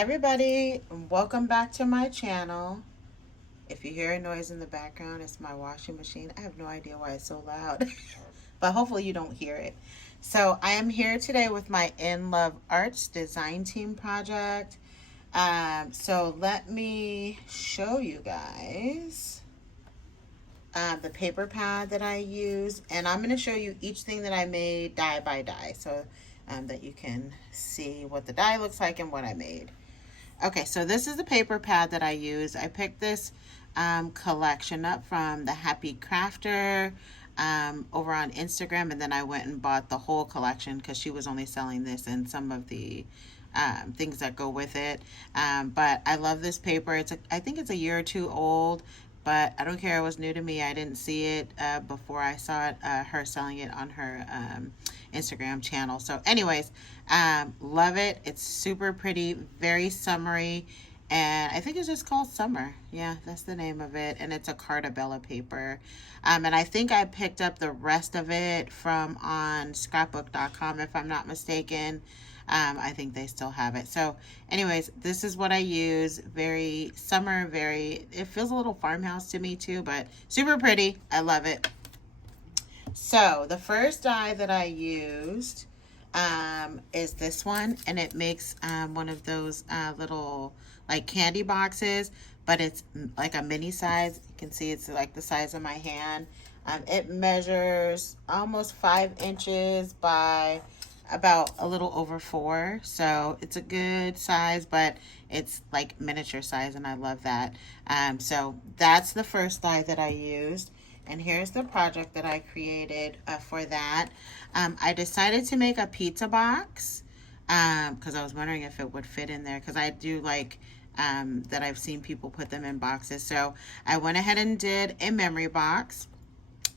Hi everybody, welcome back to my channel. If you hear a noise in the background, it's my washing machine. I have no idea why it's so loud, but hopefully you don't hear it. So I am here today with my Inlovearts design team project. So let me show you guys the paper pad that I use, and I'm going to show you each thing that I made die by die, so that you can see what the die looks like and what I made. Okay, so this is the paper pad that I use. I picked this collection up from the Happy Crafter over on Instagram, and then I went and bought the whole collection because she was only selling this and some of the things that go with it. But I love this paper. I think it's a year or two old, but I don't care. It was new to me. I didn't see it before I saw it, her selling it on her Instagram channel. So anyways, love it. It's super pretty, very summery, and I think it's just called Summer. Yeah, that's the name of it. And it's a Cartabella paper. And I think I picked up the rest of it from on scrapbook.com if I'm not mistaken. I think they still have it. So anyways, this is what I use. Very summer, it feels a little farmhouse to me too, but super pretty. I love it. So the first die that I used is this one, and it makes one of those little like candy boxes, but it's like a mini size. You can see it's like the size of my hand. It measures almost 5 inches by about a little over 4, so it's a good size, but it's like miniature size, and I love that. So that's the first die that I used. And here's the project that I created for that. I decided to make a pizza box because I was wondering if it would fit in there, because I do like that I've seen people put them in boxes. So I went ahead and did a memory box.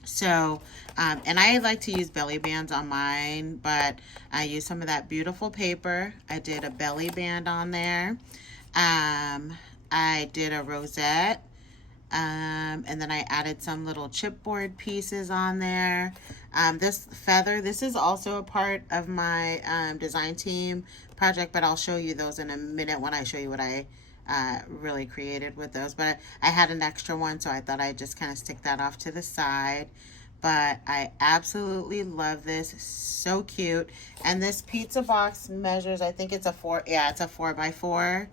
So, and I like to use belly bands on mine, but I used some of that beautiful paper. I did a belly band on there. I did a rosette. And then I added some little chipboard pieces on there. This feather, this is also a part of my design team project, but I'll show you those in a minute when I show you what I really created with those. But I had an extra one, so I thought I'd just kind of stick that off to the side. But I absolutely love this. So cute. And this pizza box measures, I think it's a 4x4.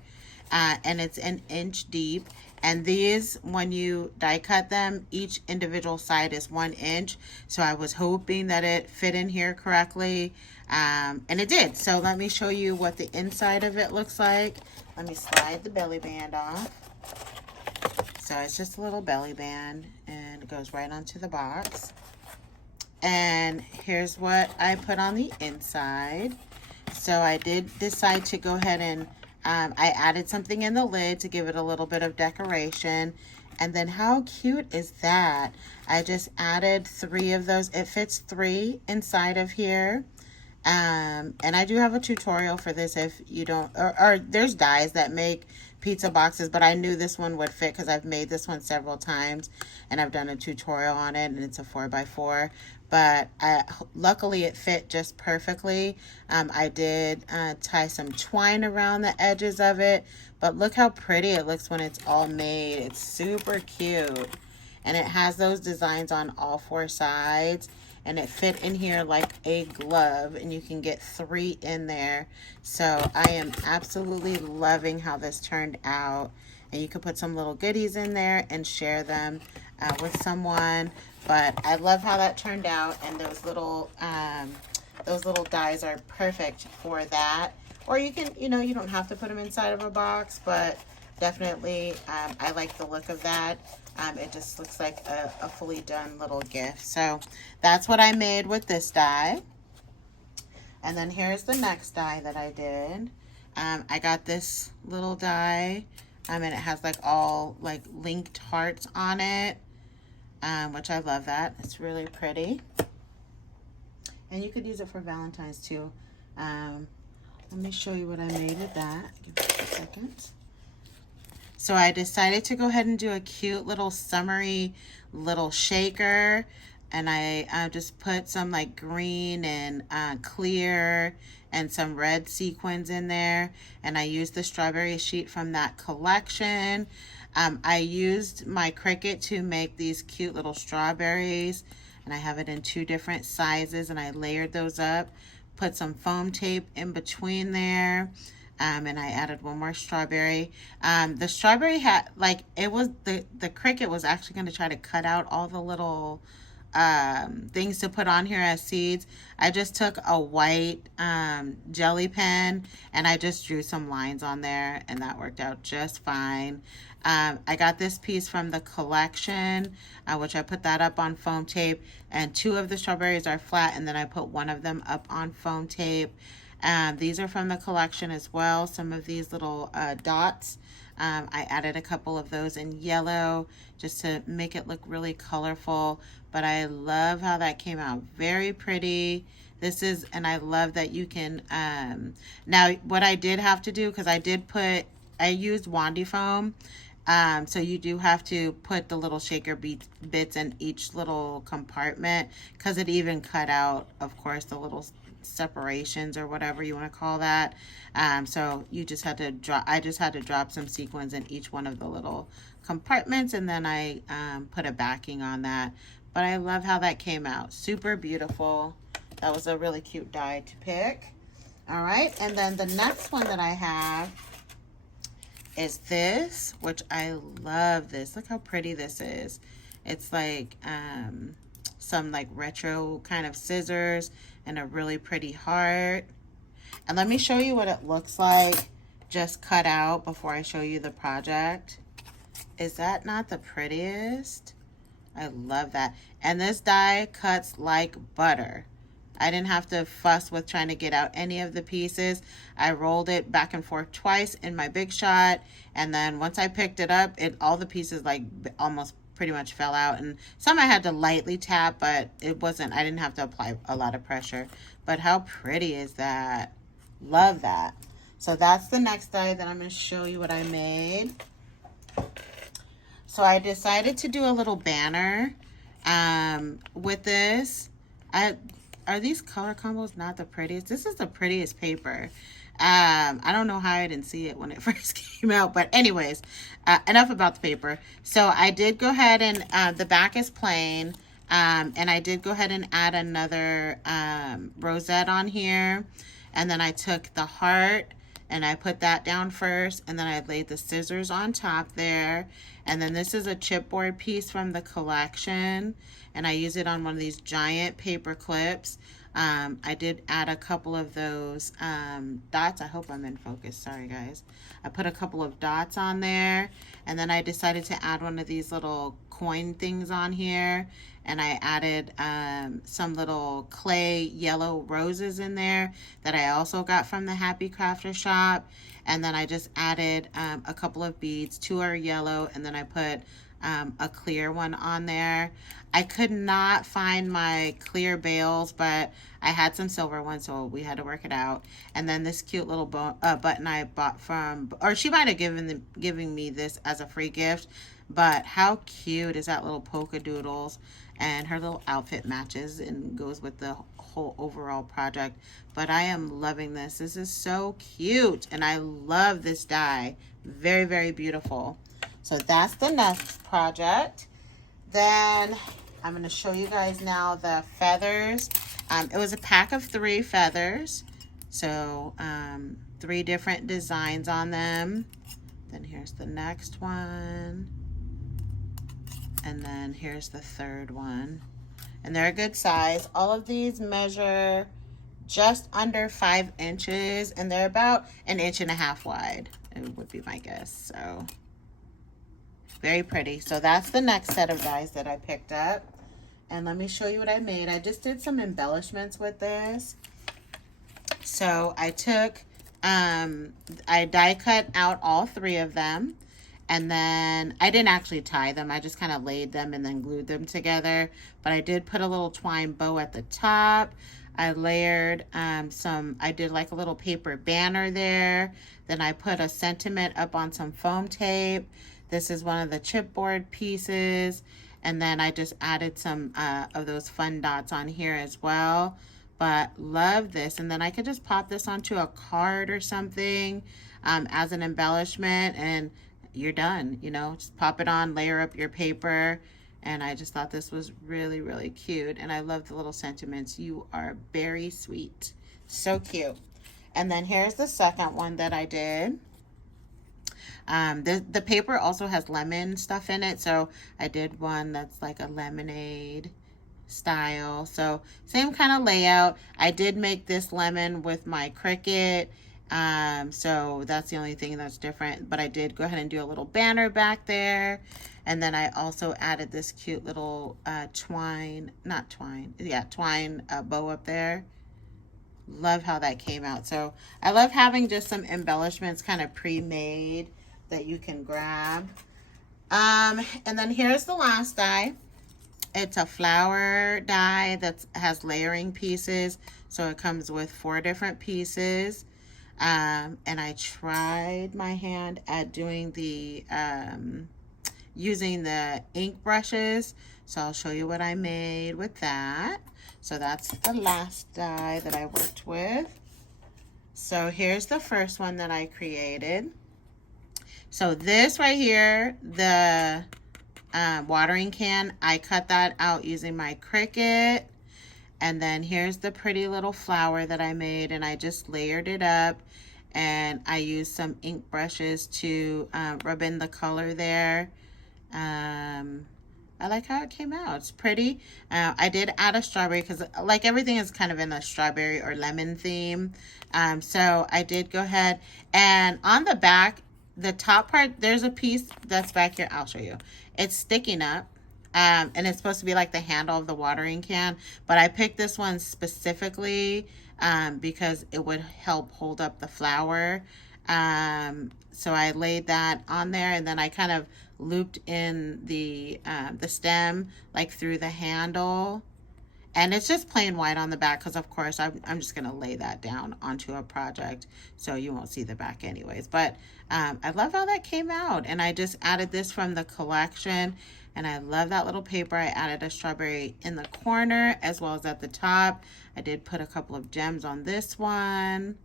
And it's an inch deep. And these, when you die cut them, each individual side is 1 inch. So I was hoping that it fit in here correctly. And it did. So let me show you what the inside of it looks like. Let me slide the belly band off. So it's just a little belly band, and it goes right onto the box. And here's what I put on the inside. So I did decide to go ahead and I added something in the lid to give it a little bit of decoration. And then how cute is that? I just added 3 of those. It fits 3 inside of here. And I do have a tutorial for this if you don't, or there's dies that make pizza boxes, but I knew this one would fit because I've made this one several times and I've done a tutorial on it, and it's a 4x4. But luckily it fit just perfectly. I did tie some twine around the edges of it, but look how pretty it looks when it's all made. It's super cute. And it has those designs on all 4 sides, and it fit in here like a glove, and you can get 3 in there. So I am absolutely loving how this turned out. And you can put some little goodies in there and share them with someone. But I love how that turned out, and those little dies are perfect for that. Or you can, you don't have to put them inside of a box, but definitely I like the look of that. It just looks like a fully done little gift. So that's what I made with this die. And then here's the next die that I did. I got this little die, and it has like all like linked hearts on it, which I love that. It's really pretty. And you could use it for Valentine's too. Let me show you what I made with that. Give me a second. So I decided to go ahead and do a cute little summery little shaker. and I just put some like green and clear and some red sequins in there, and I used the strawberry sheet from that collection. I used my Cricut to make these cute little strawberries, and I have it in 2 different sizes, and I layered those up, put some foam tape in between there. And I added 1 more strawberry. The strawberry had, like, it was, the Cricut was actually going to try to cut out all the little things to put on here as seeds. I just took a white jelly pen and I just drew some lines on there, and that worked out just fine. I got this piece from the collection, which I put that up on foam tape, and 2 of the strawberries are flat, and then I put 1 of them up on foam tape. These are from the collection as well, some of these little dots. I added a couple of those in yellow just to make it look really colorful, but I love how that came out. Very pretty. This is, and I love that you can, now what I did have to do, because I used Wandy foam, so you do have to put the little shaker bits in each little compartment, because it even cut out, of course, the little separations or whatever you want to call that. So you just had to drop, I just had to drop some sequins in each one of the little compartments, and then I put a backing on that. But I love how that came out. Super beautiful. That was a really cute die to pick. All right, and then the next one that I have is this, which I love this. Look how pretty this is. It's like some like retro kind of scissors and a really pretty heart. And let me show you what it looks like just cut out before I show you the project. Is that not the prettiest? I love that. And this die cuts like butter. I didn't have to fuss with trying to get out any of the pieces. I rolled it back and forth twice in my Big Shot, and then once I picked it up, all the pieces like almost pretty much fell out, and some I had to lightly tap, but it wasn't, I didn't have to apply a lot of pressure. But how pretty is that? Love that. So that's the next die that I'm going to show you what I made. So I decided to do a little banner with this. Are these color combos not the prettiest? This is the prettiest paper. I don't know how I didn't see it when it first came out, but anyways, enough about the paper. So I did go ahead and the back is plain, and I did go ahead and add another rosette on here, and then I took the heart and I put that down first, and then I laid the scissors on top there, and then this is a chipboard piece from the collection, and I use it on one of these giant paper clips. I did add a couple of those dots. I hope I'm in focus. Sorry, guys. I put a couple of dots on there, and then I decided to add one of these little coin things on here, and I added some little clay yellow roses in there that I also got from the Happy Crafter shop, and then I just added a couple of beads. 2 are yellow, and then I put a clear one on there. I could not find my clear bales, but I had some silver ones, so we had to work it out. And then this cute little button I bought from, or she might have giving me this as a free gift, but how cute is that little polka doodles? And her little outfit matches and goes with the whole overall project. But I am loving this. This is so cute, and I love this die. Very, very beautiful. So that's the next project. Then I'm going to show you guys now the feathers. It was a pack of 3 feathers. So 3 different designs on them. Then here's the next one. And then here's the third one. And they're a good size. All of these measure just under 5 inches, and they're about 1.5 inches wide. It would be my guess. So very pretty. So that's the next set of dies that I picked up. And let me show you what I made. I just did some embellishments with this. So I took, I die cut out all 3 of them. And then I didn't actually tie them. I just kind of laid them and then glued them together. But I did put a little twine bow at the top. I layered I did like a little paper banner there. Then I put a sentiment up on some foam tape. This is one of the chipboard pieces. And then I just added some of those fun dots on here as well. But love this. And then I could just pop this onto a card or something as an embellishment, and you're done. You know, just pop it on, layer up your paper. And I just thought this was really, really cute. And I love the little sentiments. You are very sweet. So cute. And then here's the second one that I did. The paper also has lemon stuff in it. So I did one that's like a lemonade style. So same kind of layout. I did make this lemon with my Cricut. So that's the only thing that's different. But I did go ahead and do a little banner back there. And then I also added this cute little twine bow up there. Love how that came out. So I love having just some embellishments kind of pre-made that you can grab. And then here's the last die. It's a flower die that has layering pieces. So it comes with 4 different pieces. And I tried my hand at doing the, using the ink brushes. So I'll show you what I made with that. So that's the last die that I worked with. So here's the first one that I created. So this right here, the watering can, I cut that out using my Cricut. And then here's the pretty little flower that I made, and I just layered it up, and I used some ink brushes to rub in the color there. I like how it came out. It's pretty. I did add a strawberry because like everything is kind of in the strawberry or lemon theme. So I did go ahead, and on the back, the top part, there's a piece that's back here. I'll show you. It's sticking up. And it's supposed to be like the handle of the watering can, but I picked this one specifically because it would help hold up the flower. So I laid that on there, and then I kind of looped in the stem like through the handle, and it's just plain white on the back because of course I'm just gonna lay that down onto a project so you won't see the back anyways. But I love how that came out, and I just added this from the collection. And I love that little paper. I added a strawberry in the corner as well as at the top. I did put a couple of gems on this one.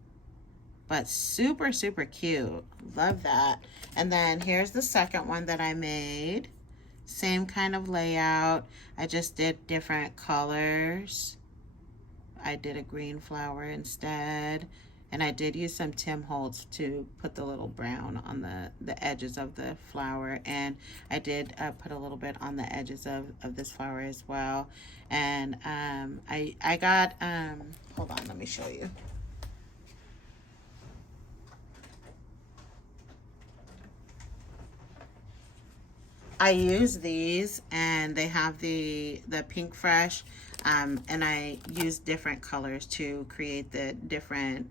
But super, super cute. Love that. And then here's the second one that I made. Same kind of layout. I just did different colors. I did a green flower instead. And I did use some Tim Holtz to put the little brown on the edges of the flower. And I did put a little bit on the edges of this flower as well. And I got, hold on, let me show you. I use these, and they have the Pink Fresh, and I use different colors to create the different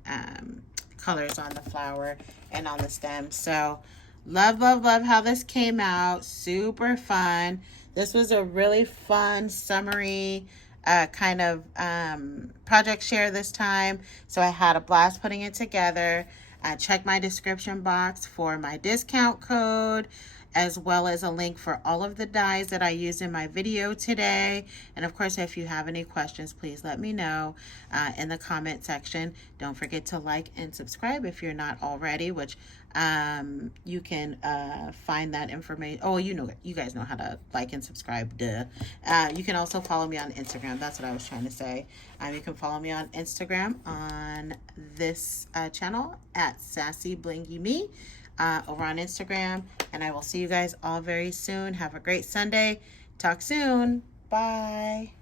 colors on the flower and on the stem. So love, love, love how this came out. Super fun. This was a really fun, summery kind of project share this time. So I had a blast putting it together. Check my description box for my discount code, as well as a link for all of the dies that I used in my video today. And of course, if you have any questions, please let me know in the comment section. Don't forget to like and subscribe if you're not already, which you can find that information. Oh, you guys know how to like and subscribe, duh. You can also follow me on Instagram. That's what I was trying to say. You can follow me on Instagram on this channel at SassyBlingyMe. Over on Instagram, and I will see you guys all very soon. Have a great Sunday. Talk soon. Bye.